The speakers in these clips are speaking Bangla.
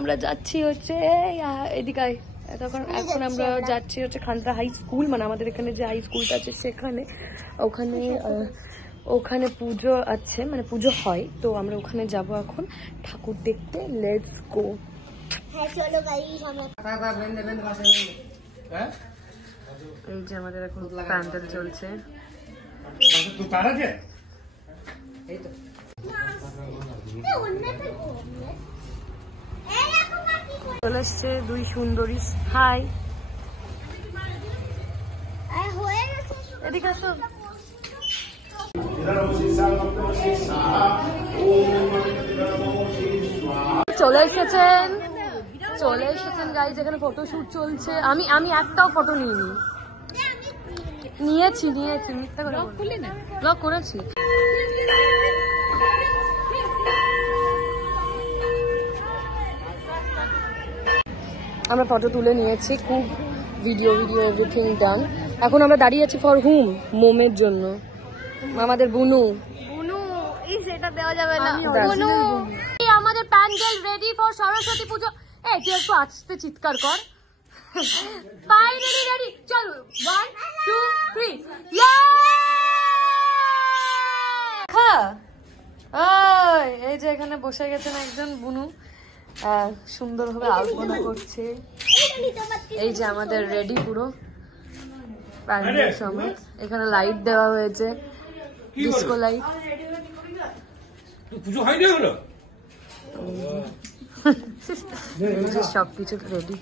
আমরা যাচ্ছি হচ্ছে এদিকে। এখন আমরা যাচ্ছি হচ্ছে খান্ডা হাই স্কুল, মানে আমাদের এখানে যে হাই স্কুলটা আছে সেখানে। ওখানে পুজো আছে, মানে পুজো হয়, তো আমরা ওখানে যাব এখন ঠাকুর দেখতে। Let's go. এই যে আমাদের এখন প্যান্ডেল চলছে। চলে এসছে দুই সুন্দরী। হাই, এদিকে আসো। চলে এসেছেন গাইজ, এখানে ফটোশুট চলছে। আমি একটাও ফটো নিয়েছি মিথ্যা কথা ব্লগ করেছি। আমরা ফটো তুলে নিয়েছি, খুব ভিডিও এভরিথিং ডান। এখন আমরা দাঁড়িয়ে আছি ফর হুম, মোমের জন্য। আমাদের বুনু সেটা দেওয়া যাবে না। বুনু, আমাদের প্যান্ডেল রেডি ফর সরস্বতী পুজো। এই তুই একটু আস্তে চিৎকার কর। ফাইনালি রেডি, চলো 1 2 3। এই যে এখানে বসে গেছেন একজন বুনু, সুন্দরভাবে আলপনা করছে। এই যে আমাদের রেডি পুরো প্যান্ডেল সমেত। এখানে লাইট দেওয়া হয়েছে, ডিস্কো লাইট। সবকিছু রেডি।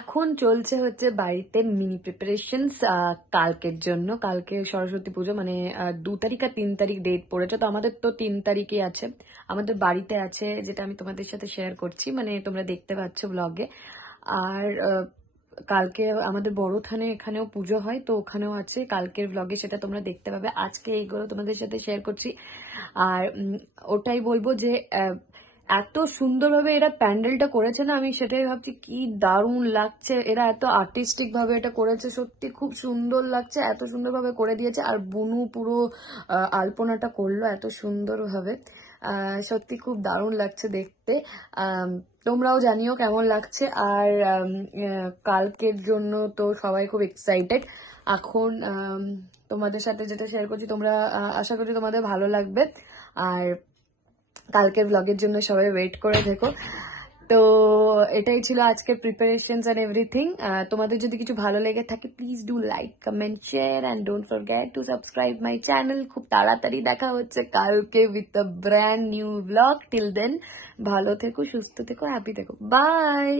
এখন চলছে হচ্ছে বাড়িতে মিনি প্রিপারেশনস কালকের জন্য। কালকে সরস্বতী পুজো, মানে 2 তারিখ আর 3 তারিখ ডেট পড়েছে। তো আমাদের তো 3 তারিখে আছে, আমাদের বাড়িতে আছে, যেটা আমি তোমাদের সাথে শেয়ার করছি, মানে তোমরা দেখতে পাচ্ছ ব্লগে। আর কালকে আমাদের বড় থানে এখানেও পুজো হয়, তো ওখানেও আছে কালকের ব্লগে, সেটা তোমরা দেখতে পাবে। আজকে এইগুলো তোমাদের সাথে শেয়ার করছি। আর ওটাই বলবো যে এত সুন্দরভাবে এরা প্যান্ডেলটা করেছে না, আমি সেটাই ভাবছি কি দারুণ লাগছে। এরা এত আর্টিস্টিক ভাবে এটা করেছে, সত্যি খুব সুন্দর লাগছে, এত সুন্দরভাবে করে দিয়েছে। আর বুনু পুরো আলপনাটা করলো এত সুন্দরভাবে, সত্যি খুব দারুণ লাগছে দেখতে। তোমরাও জানিও কেমন লাগছে। আর কালকের জন্য তো সবাই খুব এক্সাইটেড। এখন তোমাদের সাথে যেটা শেয়ার করছি, তোমরা আশা করি তোমাদের ভালো লাগবে। আর কালকের ব্লগের জন্য সবাই ওয়েট করে দেখো। তো এটাই ছিল আজকের প্রিপারেশনস এন্ড এভরিথিং। তোমাদের যদি কিছু ভালো লেগে থাকে, please do like, comment, share and don't forget to subscribe my channel. খুব তাড়াতাড়ি দেখা হচ্ছে কালকে with a brand new vlog. Till then ভালো থেকো, সুস্থ থেকো, হ্যাপি থেকো, বাই।